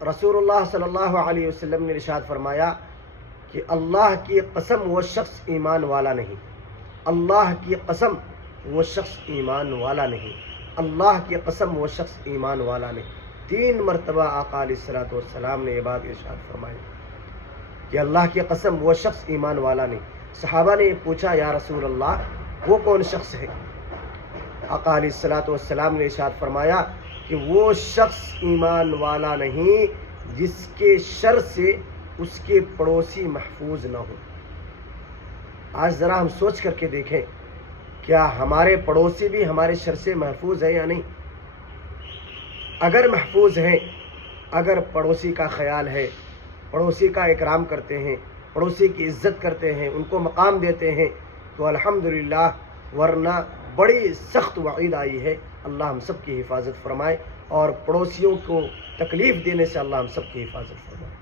رسول اللہ صلی اللہ علیہ وسلم نے ارشاد فرمایا کہ اللہ کی قسم وہ شخص ایمان والا نہیں، اللہ کی قسم وہ شخص ایمان والا نہیں، اللہ کی قسم وہ شخص ایمان والا نہیں۔ 3 مرتبہ آقا علیہ الصلوۃ والسلام نے یہ بات ارشاد فرمائی کہ اللہ کی قسم وہ شخص ایمان والا نہیں۔ صحابہ نے پوچھا یا رسول اللہ وہ کون شخص ہے؟ آقا علیہ الصلوۃ والسلام نے ارشاد فرمایا کہ وہ شخص ایمان والا نہیں جس کے شر سے اس کے پڑوسی محفوظ نہ ہو۔ آج ذرا ہم سوچ کر کے دیکھیں، کیا ہمارے پڑوسی بھی ہمارے شر سے محفوظ ہیں یا نہیں؟ اگر محفوظ ہیں، اگر پڑوسی کا خیال ہے، پڑوسی کا اکرام کرتے ہیں، پڑوسی کی عزت کرتے ہیں، ان کو مقام دیتے ہیں تو الحمدللہ، ورنہ بڑی سخت وعید آئی ہے۔ اللہ ہم سب کی حفاظت فرمائے اور پڑوسیوں کو تکلیف دینے سے اللہ ہم سب کی حفاظت فرمائے۔